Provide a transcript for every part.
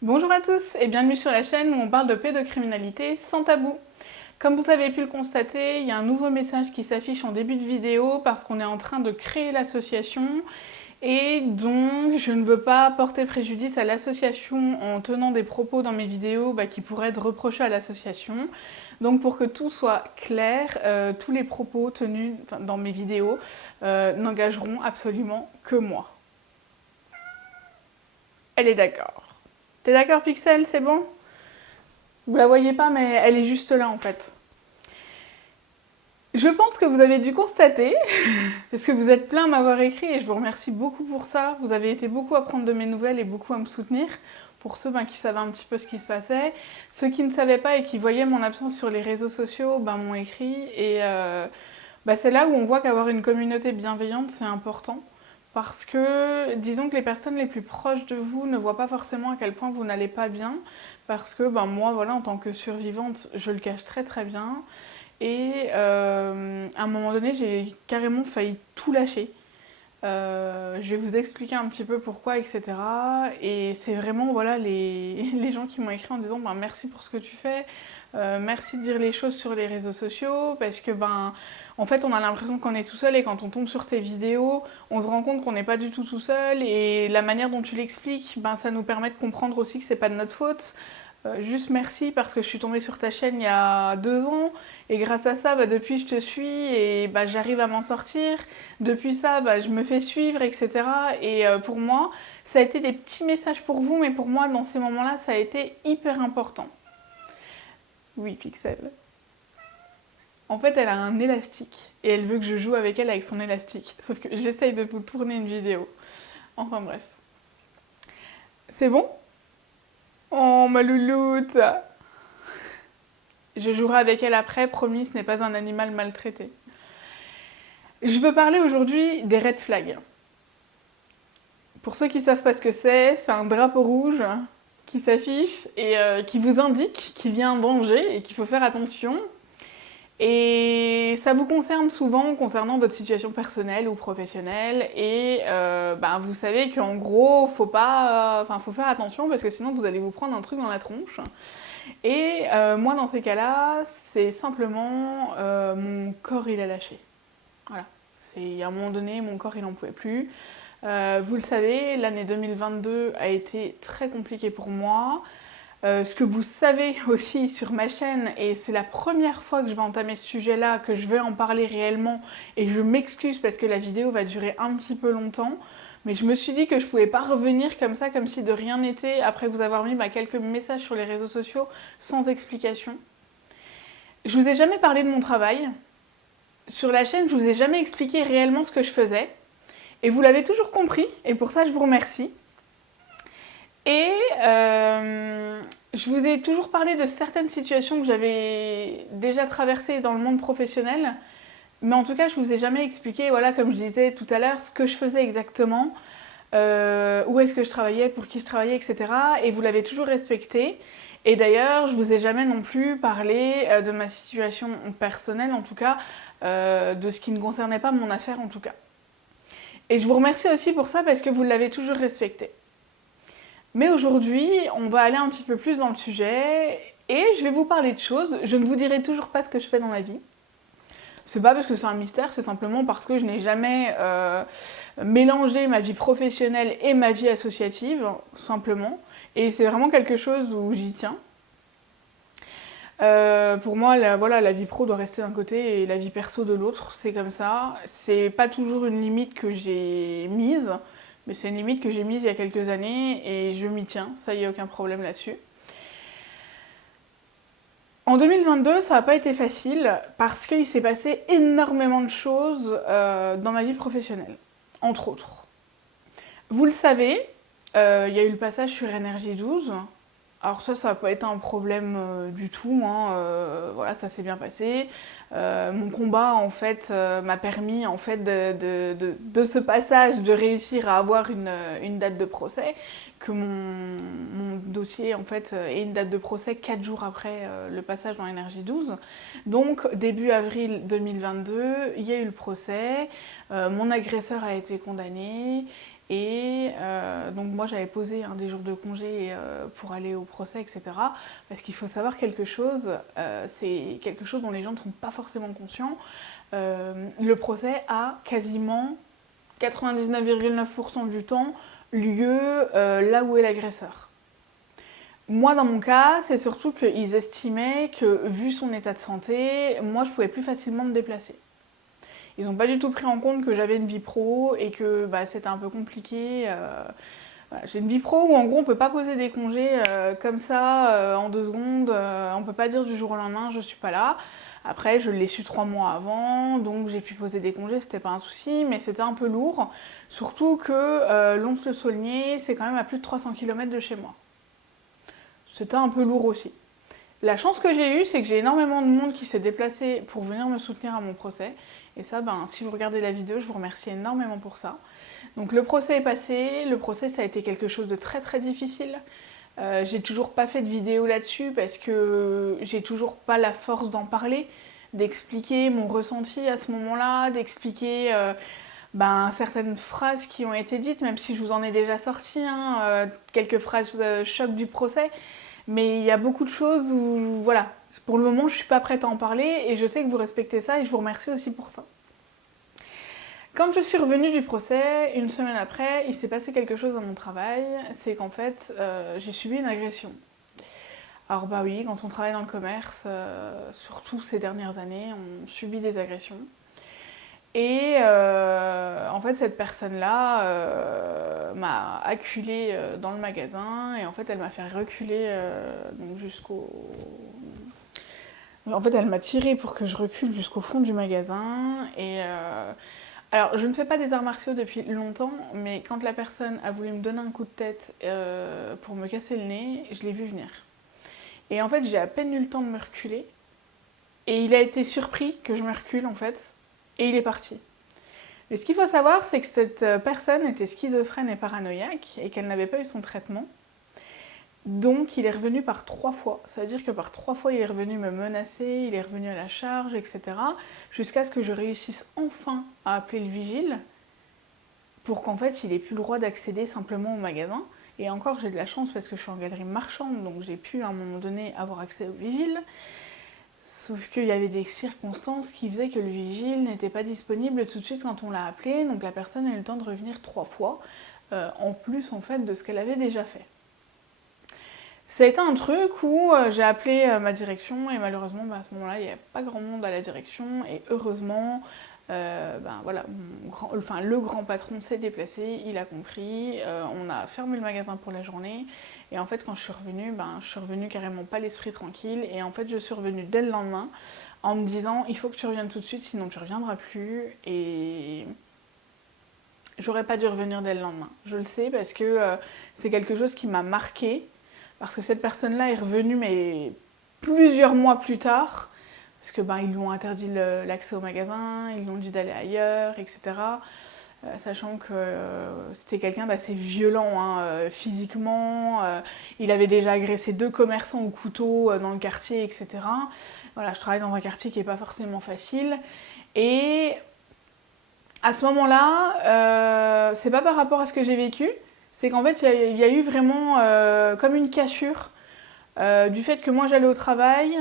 Bonjour à tous et bienvenue sur la chaîne où on parle de pédocriminalité sans tabou. Comme vous avez pu le constater, il y a un nouveau message qui s'affiche en début de vidéo parce qu'on est en train de créer l'association et donc je ne veux pas porter préjudice à l'association en tenant des propos dans mes vidéos qui pourraient être reprochés à l'association. Donc pour que tout soit clair, tous les propos tenus dans mes vidéos n'engageront absolument que moi. Elle est d'accord. T'es d'accord Pixel, c'est bon? Vous la voyez pas, mais elle est juste là en fait. Je pense que vous avez dû constater, parce que vous êtes plein à m'avoir écrit et je vous remercie beaucoup pour ça. Vous avez été beaucoup à prendre de mes nouvelles et beaucoup à me soutenir. Pour ceux qui savaient un petit peu ce qui se passait. Ceux qui ne savaient pas et qui voyaient mon absence sur les réseaux sociaux m'ont écrit. Et c'est là où on voit qu'avoir une communauté bienveillante, c'est important. Parce que, disons que les personnes les plus proches de vous ne voient pas forcément à quel point vous n'allez pas bien. Parce que moi, voilà, en tant que survivante, je le cache très très bien. Et à un moment donné, j'ai carrément failli tout lâcher. Je vais vous expliquer un petit peu pourquoi, etc. Et c'est vraiment voilà, les gens qui m'ont écrit en disant merci pour ce que tu fais, merci de dire les choses sur les réseaux sociaux, parce que en fait on a l'impression qu'on est tout seul et quand on tombe sur tes vidéos, on se rend compte qu'on n'est pas du tout seul et la manière dont tu l'expliques, ça nous permet de comprendre aussi que c'est pas de notre faute. Juste merci parce que je suis tombée sur ta chaîne il y a 2 ans et grâce à ça, depuis je te suis et j'arrive à m'en sortir. Depuis ça, je me fais suivre, etc. Et pour moi, ça a été des petits messages pour vous, mais pour moi, dans ces moments-là, ça a été hyper important. Oui, Pixel. En fait, elle a un élastique et elle veut que je joue avec elle avec son élastique. Sauf que j'essaye de vous tourner une vidéo. Enfin bref. C'est bon? Oh, ma louloute! Je jouerai avec elle après, promis, ce n'est pas un animal maltraité. Je veux parler aujourd'hui des red flags. Pour ceux qui ne savent pas ce que c'est un drapeau rouge qui s'affiche et qui vous indique qu'il y a un danger et qu'il faut faire attention. Et ça vous concerne souvent concernant votre situation personnelle ou professionnelle. Et vous savez qu'en gros, faut faire attention parce que sinon vous allez vous prendre un truc dans la tronche. Et moi, dans ces cas-là, c'est simplement mon corps, il a lâché. Voilà. À un moment donné, mon corps, il n'en pouvait plus. Vous le savez, l'année 2022 a été très compliquée pour moi. Ce que vous savez aussi sur ma chaîne, et c'est la première fois que je vais entamer ce sujet-là, que je vais en parler réellement, et je m'excuse parce que la vidéo va durer un petit peu longtemps, mais je me suis dit que je pouvais pas revenir comme ça, comme si de rien n'était, après vous avoir mis quelques messages sur les réseaux sociaux sans explication. Je vous ai jamais parlé de mon travail. Sur la chaîne, je vous ai jamais expliqué réellement ce que je faisais. Et vous l'avez toujours compris, et pour ça je vous remercie. Et je vous ai toujours parlé de certaines situations que j'avais déjà traversées dans le monde professionnel, mais en tout cas je vous ai jamais expliqué, voilà, comme je disais tout à l'heure, ce que je faisais exactement, où est-ce que je travaillais, pour qui je travaillais, etc. Et vous l'avez toujours respecté. Et d'ailleurs, je vous ai jamais non plus parlé de ma situation personnelle, en tout cas, de ce qui ne concernait pas mon affaire, en tout cas. Et je vous remercie aussi pour ça parce que vous l'avez toujours respecté. Mais aujourd'hui, on va aller un petit peu plus dans le sujet et je vais vous parler de choses. Je ne vous dirai toujours pas ce que je fais dans la vie. C'est pas parce que c'est un mystère, c'est simplement parce que je n'ai jamais mélangé ma vie professionnelle et ma vie associative, simplement. Et c'est vraiment quelque chose où j'y tiens. Pour moi, la vie pro doit rester d'un côté et la vie perso de l'autre, c'est comme ça. C'est pas toujours une limite que j'ai mise, mais c'est une limite que j'ai mise il y a quelques années et je m'y tiens, ça y a aucun problème là-dessus. En 2022, ça n'a pas été facile parce qu'il s'est passé énormément de choses dans ma vie professionnelle, entre autres. Vous le savez, il y a eu le passage sur Énergie 12. Alors ça n'a pas été un problème du tout, hein. Voilà, ça s'est bien passé. Mon combat, en fait, m'a permis, en fait, de ce passage, de réussir à avoir une date de procès, que mon dossier, en fait, ait une date de procès 4 jours après le passage dans Énergie 12. Donc, début avril 2022, il y a eu le procès, mon agresseur a été condamné, Et donc moi j'avais posé des jours de congé pour aller au procès, etc. Parce qu'il faut savoir quelque chose, c'est quelque chose dont les gens ne sont pas forcément conscients. Le procès a quasiment 99,9% du temps lieu là où est l'agresseur. Moi dans mon cas, c'est surtout qu'ils estimaient que vu son état de santé, moi je pouvais plus facilement me déplacer. Ils n'ont pas du tout pris en compte que j'avais une vie pro et que c'était un peu compliqué. Voilà, j'ai une vie pro où en gros on peut pas poser des congés comme ça en 2 secondes. On peut pas dire du jour au lendemain je suis pas là. Après je l'ai su 3 mois avant, donc j'ai pu poser des congés, c'était pas un souci, mais c'était un peu lourd. Surtout que Lons-le-Saulnier, c'est quand même à plus de 300 km de chez moi. C'était un peu lourd aussi. La chance que j'ai eue, c'est que j'ai énormément de monde qui s'est déplacé pour venir me soutenir à mon procès. Et ça, si vous regardez la vidéo, je vous remercie énormément pour ça. Donc le procès est passé. Le procès, ça a été quelque chose de très très difficile. J'ai toujours pas fait de vidéo là-dessus parce que j'ai toujours pas la force d'en parler, d'expliquer mon ressenti à ce moment-là, d'expliquer certaines phrases qui ont été dites, même si je vous en ai déjà sorti, quelques phrases choc du procès. Mais il y a beaucoup de choses où, voilà, pour le moment, je suis pas prête à en parler et je sais que vous respectez ça et je vous remercie aussi pour ça. Quand je suis revenue du procès, une semaine après, il s'est passé quelque chose dans mon travail, c'est qu'en fait, j'ai subi une agression. Alors oui, quand on travaille dans le commerce, surtout ces dernières années, on subit des agressions. Et en fait, cette personne-là m'a acculée dans le magasin et en fait, elle m'a fait reculer donc jusqu'au... En fait, elle m'a tirée pour que je recule jusqu'au fond du magasin. Et alors, je ne fais pas des arts martiaux depuis longtemps, mais quand la personne a voulu me donner un coup de tête pour me casser le nez, je l'ai vu venir. Et en fait, j'ai à peine eu le temps de me reculer. Et il a été surpris que je me recule, en fait. Et il est parti. Mais ce qu'il faut savoir, c'est que cette personne était schizophrène et paranoïaque et qu'elle n'avait pas eu son traitement. Donc il est revenu par 3 fois. Ça veut dire que par 3 fois, il est revenu me menacer, il est revenu à la charge, etc. Jusqu'à ce que je réussisse enfin à appeler le vigile pour qu'en fait, il ait plus le droit d'accéder simplement au magasin. Et encore, j'ai de la chance parce que je suis en galerie marchande, donc j'ai pu à un moment donné avoir accès au vigile. Sauf qu'il y avait des circonstances qui faisaient que le vigile n'était pas disponible tout de suite quand on l'a appelé, donc la personne a eu le temps de revenir 3 fois, en plus en fait de ce qu'elle avait déjà fait. Ça a été un truc où j'ai appelé ma direction et malheureusement à ce moment-là il n'y avait pas grand monde à la direction et heureusement voilà, le grand patron s'est déplacé, il a compris, on a fermé le magasin pour la journée et en fait quand je suis revenue carrément pas l'esprit tranquille et en fait je suis revenue dès le lendemain en me disant il faut que tu reviennes tout de suite sinon tu reviendras plus et j'aurais pas dû revenir dès le lendemain. Je le sais parce que c'est quelque chose qui m'a marquée parce que cette personne-là est revenue mais plusieurs mois plus tard parce que ils lui ont interdit l'accès au magasin, ils lui ont dit d'aller ailleurs, etc. Sachant que c'était quelqu'un d'assez violent physiquement, il avait déjà agressé 2 commerçants au couteau dans le quartier, etc. Voilà, je travaille dans un quartier qui n'est pas forcément facile. Et à ce moment-là, c'est pas par rapport à ce que j'ai vécu, c'est qu'en fait il y a eu vraiment comme une cassure du fait que moi j'allais au travail,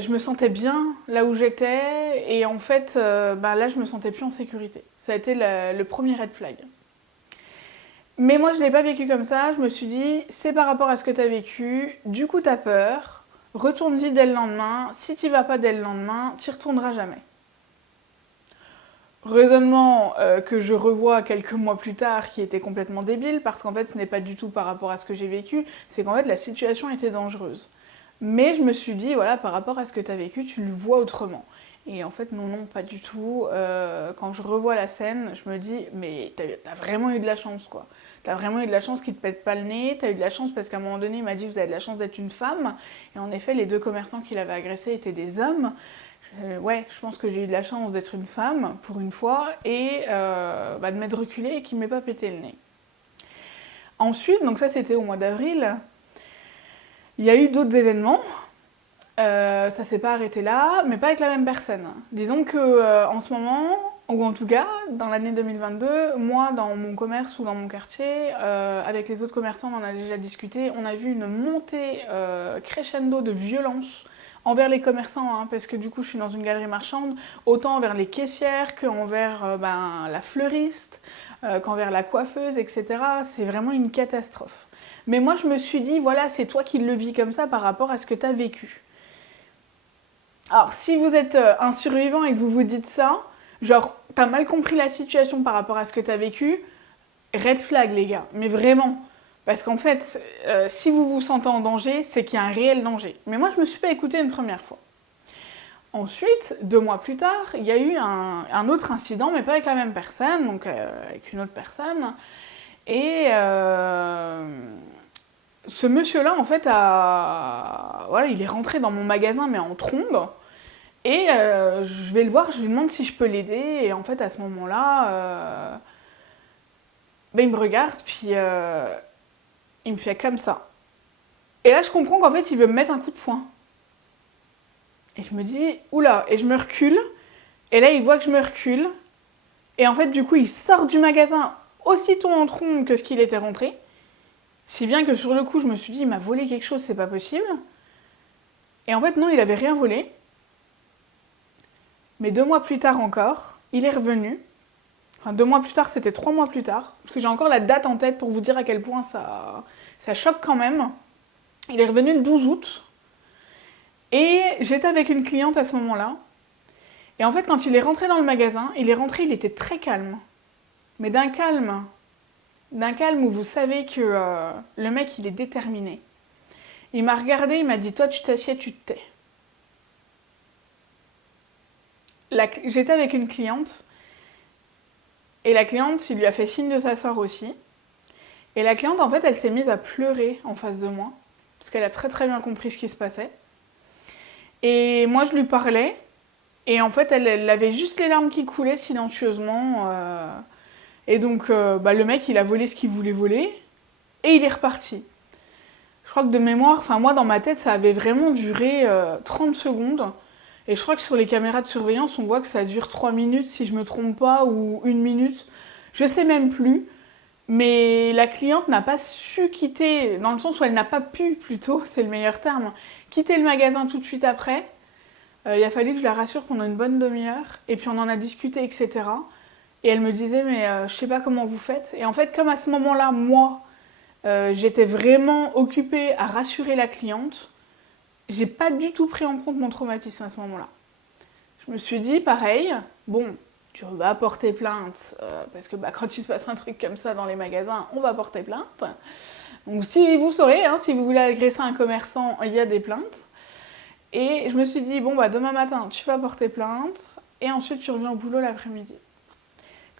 je me sentais bien là où j'étais et en fait là je me sentais plus en sécurité. Ça a été le premier red flag. Mais moi je l'ai pas vécu comme ça, je me suis dit c'est par rapport à ce que tu as vécu, du coup tu as peur, retourne-y dès le lendemain, si tu vas pas dès le lendemain, tu y retourneras jamais. Raisonnement que je revois quelques mois plus tard qui était complètement débile parce qu'en fait ce n'est pas du tout par rapport à ce que j'ai vécu, c'est qu'en fait la situation était dangereuse. Mais je me suis dit, voilà, par rapport à ce que tu as vécu, tu le vois autrement. Et en fait, non, pas du tout. Quand je revois la scène, je me dis, mais t'as vraiment eu de la chance, quoi. T'as vraiment eu de la chance qu'il te pète pas le nez. T'as eu de la chance parce qu'à un moment donné, il m'a dit, vous avez de la chance d'être une femme. Et en effet, les 2 commerçants qu'il avait agressés étaient des hommes. Ouais, je pense que j'ai eu de la chance d'être une femme, pour une fois, et de m'être reculée et qu'il m'ait pas pété le nez. Ensuite, donc ça c'était au mois d'avril, il y a eu d'autres événements, ça s'est pas arrêté là, mais pas avec la même personne. Disons que en ce moment, ou en tout cas, dans l'année 2022, moi, dans mon commerce ou dans mon quartier, avec les autres commerçants, on en a déjà discuté, on a vu une montée crescendo de violence envers les commerçants, hein, parce que du coup, je suis dans une galerie marchande, autant envers les caissières qu'envers la fleuriste, qu'envers la coiffeuse, etc. C'est vraiment une catastrophe. Mais moi, je me suis dit, voilà, c'est toi qui le vis comme ça par rapport à ce que tu as vécu. Alors, si vous êtes un survivant et que vous vous dites ça, genre, t'as mal compris la situation par rapport à ce que t'as vécu, red flag, les gars. Mais vraiment. Parce qu'en fait, si vous vous sentez en danger, c'est qu'il y a un réel danger. Mais moi, je me suis pas écoutée une première fois. Ensuite, 2 mois plus tard, il y a eu un autre incident, mais pas avec la même personne, donc avec une autre personne. Et ce monsieur-là, en fait, voilà, il est rentré dans mon magasin, mais en trombe. Et je vais le voir, je lui demande si je peux l'aider. Et en fait, à ce moment-là, il me regarde, puis il me fait comme ça. Et là, je comprends qu'en fait, il veut me mettre un coup de poing. Et je me dis, oula, et je me recule. Et là, il voit que je me recule. Et en fait, du coup, il sort du magasin aussitôt en trombe que ce qu'il était rentré. Si bien que sur le coup, je me suis dit, il m'a volé quelque chose, c'est pas possible. Et en fait, non, il avait rien volé. Mais 2 mois plus tard encore, il est revenu. Enfin, 2 mois plus tard, c'était 3 mois plus tard. Parce que j'ai encore la date en tête pour vous dire à quel point ça choque quand même. Il est revenu le 12 août. Et j'étais avec une cliente à ce moment-là. Et en fait, quand il est rentré dans le magasin, il était très calme. Mais d'un calme où vous savez que le mec, il est déterminé. Il m'a regardé, il m'a dit, toi, tu t'assieds, tu te tais. J'étais avec une cliente. Et la cliente, il lui a fait signe de s'asseoir aussi. Et la cliente, en fait, elle s'est mise à pleurer en face de moi. Parce qu'elle a très très bien compris ce qui se passait. Et moi, je lui parlais. Et en fait, elle avait juste les larmes qui coulaient silencieusement. Et donc, le mec, il a volé ce qu'il voulait voler. Et il est reparti. Je crois que de mémoire, enfin moi, dans ma tête, ça avait vraiment duré 30 secondes. Et je crois que sur les caméras de surveillance, on voit que ça dure 3 minutes, si je me trompe pas, ou 1 minute. Je sais même plus. Mais la cliente n'a pas su quitter, dans le sens où elle n'a pas pu, plutôt, c'est le meilleur terme, quitter le magasin tout de suite après. Il a fallu que je la rassure pendant une bonne demi-heure. Et puis on en a discuté, etc. Et elle me disait, mais je sais pas comment vous faites. Et en fait, comme à ce moment-là, moi, j'étais vraiment occupée à rassurer la cliente, j'ai pas du tout pris en compte mon traumatisme à ce moment-là. Je me suis dit, pareil, bon, tu vas porter plainte, parce que quand il se passe un truc comme ça dans les magasins, on va porter plainte. Donc si vous saurez, hein, si vous voulez agresser un commerçant, il y a des plaintes. Et je me suis dit, bon, demain matin, tu vas porter plainte, et ensuite tu reviens au boulot l'après-midi.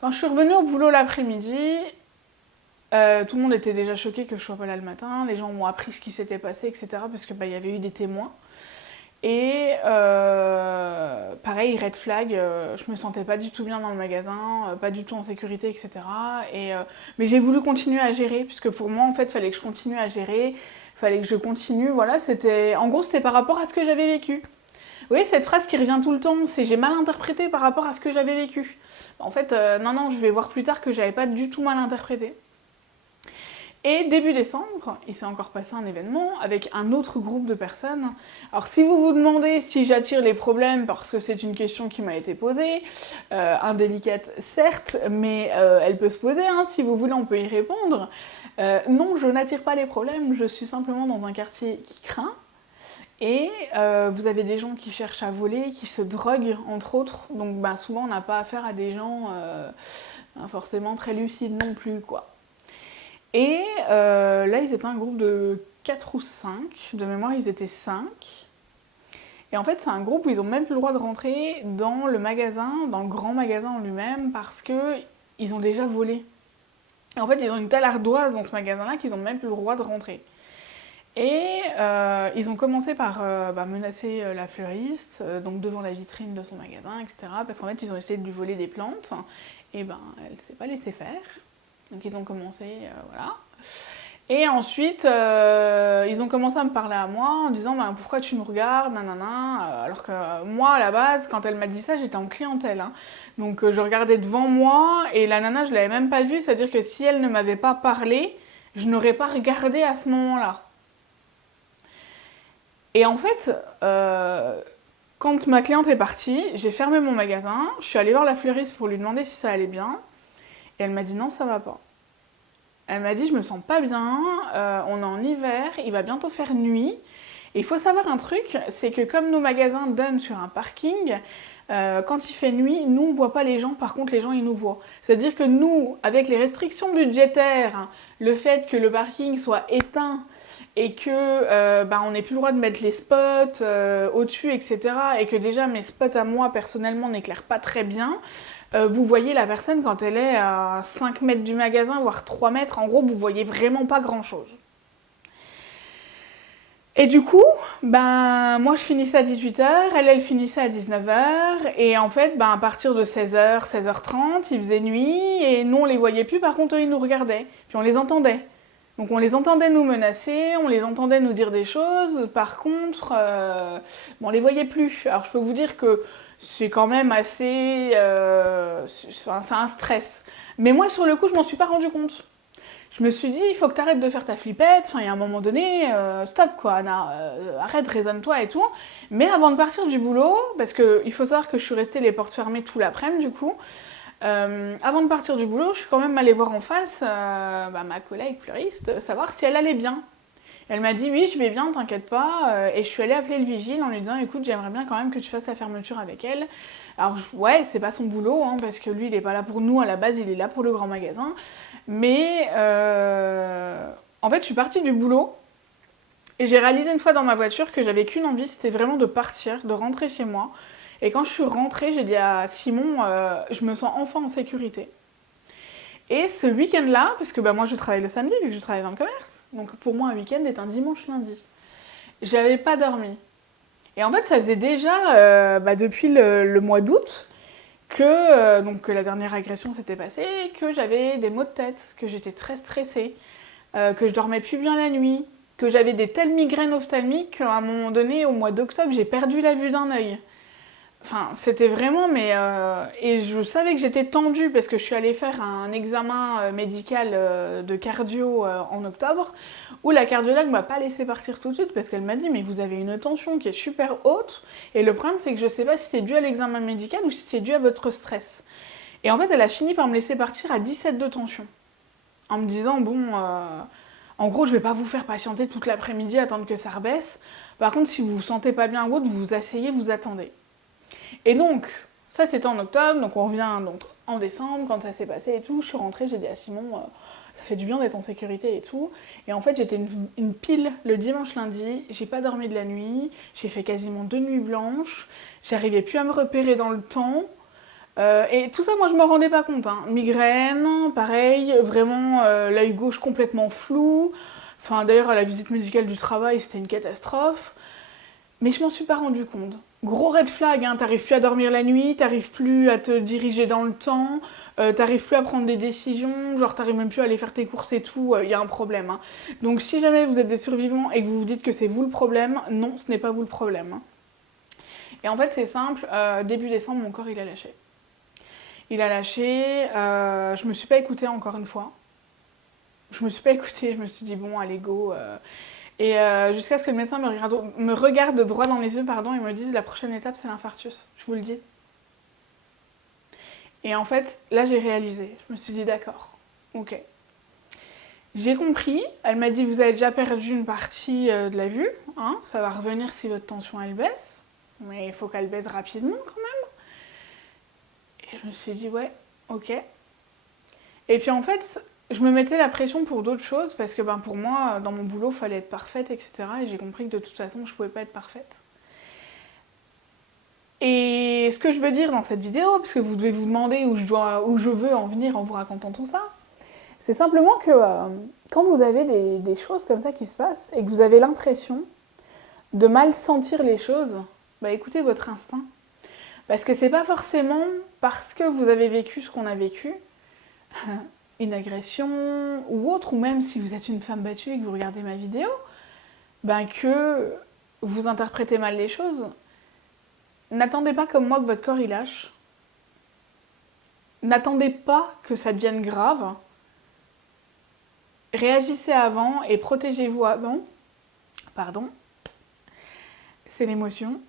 Quand je suis revenue au boulot l'après-midi, tout le monde était déjà choqué que je sois pas là le matin, les gens ont appris ce qui s'était passé, etc. Parce que y avait eu des témoins. Et pareil, red flag, je me sentais pas du tout bien dans le magasin, pas du tout en sécurité, etc. Mais j'ai voulu continuer à gérer, puisque pour moi, en fait, il fallait que je continue à gérer, il fallait que je continue, voilà, en gros, c'était par rapport à ce que j'avais vécu. Vous voyez, cette phrase qui revient tout le temps, c'est j'ai mal interprété par rapport à ce que j'avais vécu. En fait, non, je vais voir plus tard que j'avais pas du tout mal interprété. Et début décembre, il s'est encore passé un événement avec un autre groupe de personnes. Alors si vous vous demandez si j'attire les problèmes, parce que c'est une question qui m'a été posée, indélicate certes, mais elle peut se poser, hein, si vous voulez on peut y répondre. Non, je n'attire pas les problèmes, je suis simplement dans un quartier qui craint. Et vous avez des gens qui cherchent à voler, qui se droguent entre autres, donc souvent on n'a pas affaire à des gens forcément très lucides non plus, quoi. Et là, ils étaient un groupe de 4 ou 5. De mémoire, ils étaient 5. Et en fait, c'est un groupe où ils n'ont même plus le droit de rentrer dans le magasin, dans le grand magasin en lui-même, parce qu'ils ont déjà volé. Et en fait, ils ont une telle ardoise dans ce magasin-là qu'ils n'ont même plus le droit de rentrer. Et ils ont commencé par menacer la fleuriste, donc devant la vitrine de son magasin, etc. Parce qu'en fait, ils ont essayé de lui voler des plantes. Et elle ne s'est pas laissée faire. Donc ils ont commencé, voilà. Et ensuite, ils ont commencé à me parler à moi en disant bah, pourquoi tu nous regardes, nanana. Alors que moi, à la base, quand elle m'a dit ça, j'étais en clientèle. Hein. Donc je regardais devant moi et la nana, je l'avais même pas vue. C'est-à-dire que si elle ne m'avait pas parlé, je n'aurais pas regardé à ce moment-là. Et en fait, quand ma cliente est partie, j'ai fermé mon magasin. Je suis allée voir la fleuriste pour lui demander si ça allait bien. Et elle m'a dit non, ça va pas. Elle m'a dit je me sens pas bien, on est en hiver, il va bientôt faire nuit. Et il faut savoir un truc, c'est que comme nos magasins donnent sur un parking, quand il fait nuit, nous on voit pas les gens, par contre les gens ils nous voient. C'est-à-dire que nous, avec les restrictions budgétaires, le fait que le parking soit éteint et que on n'ait plus le droit de mettre les spots au-dessus, etc. Et que déjà mes spots à moi personnellement n'éclairent pas très bien. Vous voyez la personne quand elle est à 5 mètres du magasin, voire 3 mètres. En gros, vous voyez vraiment pas grand-chose. Et du coup, moi je finissais à 18h, elle finissait à 19h. Et en fait, à partir de 16h, 16h30, il faisait nuit. Et nous, on les voyait plus. Par contre, eux, ils nous regardaient. Puis on les entendait. Donc on les entendait nous menacer, on les entendait nous dire des choses. Par contre, on les voyait plus. Alors je peux vous dire que c'est quand même assez... c'est un stress. Mais moi, sur le coup, je m'en suis pas rendu compte. Je me suis dit, il faut que tu arrêtes de faire ta flippette. Enfin, il y a un moment donné, stop quoi, Anna. Arrête, raisonne-toi et tout. Mais avant de partir du boulot, parce qu'il faut savoir que je suis restée les portes fermées tout l'après-midi du coup, avant de partir du boulot, je suis quand même allée voir en face ma collègue fleuriste, savoir si elle allait bien. Elle m'a dit oui, je vais bien, t'inquiète pas. Et je suis allée appeler le vigile en lui disant écoute, j'aimerais bien quand même que tu fasses la fermeture avec elle. Alors ouais, c'est pas son boulot, hein, parce que lui, il est pas là pour nous à la base, il est là pour le grand magasin. Mais en fait, je suis partie du boulot et j'ai réalisé une fois dans ma voiture que j'avais qu'une envie, c'était vraiment de partir, de rentrer chez moi. Et quand je suis rentrée, j'ai dit à Simon, je me sens enfin en sécurité. Et ce week-end-là, parce que moi je travaille le samedi vu que je travaille dans le commerce, donc pour moi un week-end est un dimanche-lundi. J'avais pas dormi. Et en fait ça faisait déjà depuis le mois d'août que la dernière agression s'était passée, que j'avais des maux de tête, que j'étais très stressée, que je dormais plus bien la nuit, que j'avais des telles migraines ophtalmiques qu'à un moment donné, au mois d'octobre, j'ai perdu la vue d'un œil. Enfin, c'était vraiment, et je savais que j'étais tendue parce que je suis allée faire un examen médical de cardio en octobre, où la cardiologue m'a pas laissé partir tout de suite parce qu'elle m'a dit mais vous avez une tension qui est super haute, et le problème c'est que je sais pas si c'est dû à l'examen médical ou si c'est dû à votre stress. Et en fait, elle a fini par me laisser partir à 17 de tension, en me disant en gros je vais pas vous faire patienter toute l'après-midi, attendre que ça rebaisse. Par contre, si vous vous sentez pas bien ou autre, vous vous asseyez, vous attendez. Et donc, ça c'était en octobre, donc on revient en décembre, quand ça s'est passé et tout, je suis rentrée, j'ai dit à Simon, ça fait du bien d'être en sécurité et tout. Et en fait j'étais une pile le dimanche lundi, j'ai pas dormi de la nuit, j'ai fait quasiment 2 nuits blanches, j'arrivais plus à me repérer dans le temps. Et tout ça, moi je me rendais pas compte. Hein. Migraine, pareil, vraiment l'œil gauche complètement flou. Enfin d'ailleurs à la visite médicale du travail c'était une catastrophe. Mais je m'en suis pas rendu compte. Gros red flag, hein, t'arrives plus à dormir la nuit, t'arrives plus à te diriger dans le temps, t'arrives plus à prendre des décisions, genre t'arrives même plus à aller faire tes courses et tout, y a un problème. Hein. Donc si jamais vous êtes des survivants et que vous vous dites que c'est vous le problème, non, ce n'est pas vous le problème. Hein. Et en fait c'est simple, début décembre mon corps il a lâché. Il a lâché, je me suis pas écoutée encore une fois. Je me suis pas écoutée, je me suis dit bon allez go... Et jusqu'à ce que le médecin me regarde droit dans les yeux et me dise la prochaine étape c'est l'infarctus, je vous le dis. Et en fait, là j'ai réalisé, je me suis dit d'accord, ok. J'ai compris, elle m'a dit vous avez déjà perdu une partie de la vue, hein, ça va revenir si votre tension elle baisse, mais il faut qu'elle baisse rapidement quand même. Et je me suis dit ouais, ok. Et puis en fait, je me mettais la pression pour d'autres choses parce que pour moi, dans mon boulot, il fallait être parfaite, etc. Et j'ai compris que de toute façon, je ne pouvais pas être parfaite. Et ce que je veux dire dans cette vidéo, parce que vous devez vous demander où je veux en venir en vous racontant tout ça, c'est simplement que quand vous avez des choses comme ça qui se passent et que vous avez l'impression de mal sentir les choses, écoutez votre instinct. Parce que c'est pas forcément parce que vous avez vécu ce qu'on a vécu une agression ou autre, ou même si vous êtes une femme battue et que vous regardez ma vidéo, que vous interprétez mal les choses, n'attendez pas comme moi que votre corps il lâche. N'attendez pas que ça devienne grave. Réagissez avant et protégez-vous avant. Pardon, c'est l'émotion.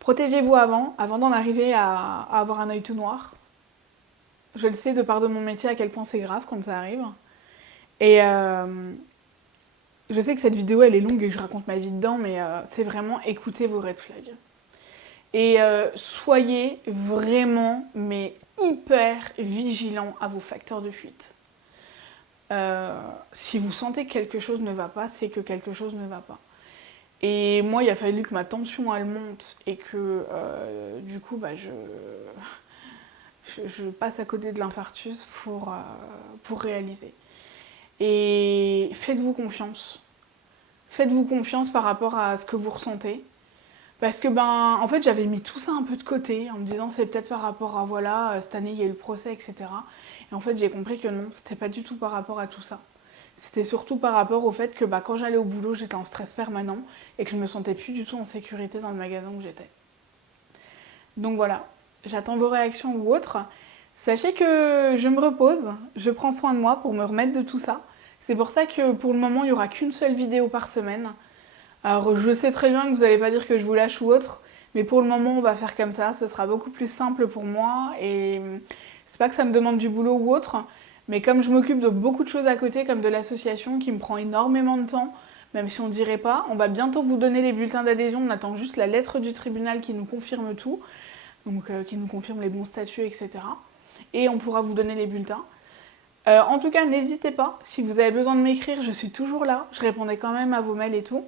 Protégez-vous avant d'en arriver à avoir un œil tout noir. Je le sais de par de mon métier à quel point c'est grave quand ça arrive. Et je sais que cette vidéo elle est longue et que je raconte ma vie dedans, mais c'est vraiment écoutez vos red flags. Et soyez vraiment, mais hyper vigilant à vos facteurs de fuite. Si vous sentez que quelque chose ne va pas, c'est que quelque chose ne va pas. Et moi, il a fallu que ma tension elle monte et que du coup, je passe à côté de l'infarctus pour réaliser. Et faites-vous confiance. Faites-vous confiance par rapport à ce que vous ressentez. Parce que en fait, j'avais mis tout ça un peu de côté en me disant c'est peut-être par rapport à voilà, cette année il y a eu le procès, etc. Et en fait, j'ai compris que non, c'était pas du tout par rapport à tout ça. C'était surtout par rapport au fait que quand j'allais au boulot, j'étais en stress permanent et que je me sentais plus du tout en sécurité dans le magasin où j'étais. Donc voilà, j'attends vos réactions ou autres. Sachez que je me repose, je prends soin de moi pour me remettre de tout ça. C'est pour ça que pour le moment, il n'y aura qu'une seule vidéo par semaine. Alors je sais très bien que vous n'allez pas dire que je vous lâche ou autre, mais pour le moment on va faire comme ça, ce sera beaucoup plus simple pour moi et c'est pas que ça me demande du boulot ou autre, mais comme je m'occupe de beaucoup de choses à côté comme de l'association qui me prend énormément de temps, même si on dirait pas, on va bientôt vous donner les bulletins d'adhésion, on attend juste la lettre du tribunal qui nous confirme tout, donc qui nous confirme les bons statuts, etc. Et on pourra vous donner les bulletins. En tout cas, n'hésitez pas, si vous avez besoin de m'écrire, je suis toujours là, je répondrai quand même à vos mails et tout.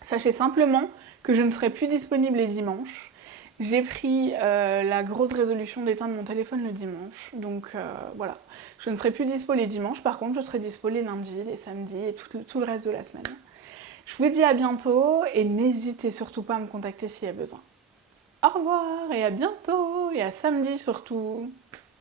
Sachez simplement que je ne serai plus disponible les dimanches. J'ai pris la grosse résolution d'éteindre mon téléphone le dimanche. Donc voilà, je ne serai plus dispo les dimanches. Par contre, je serai dispo les lundis, les samedis et tout le reste de la semaine. Je vous dis à bientôt et n'hésitez surtout pas à me contacter s'il y a besoin. Au revoir et à bientôt et à samedi surtout.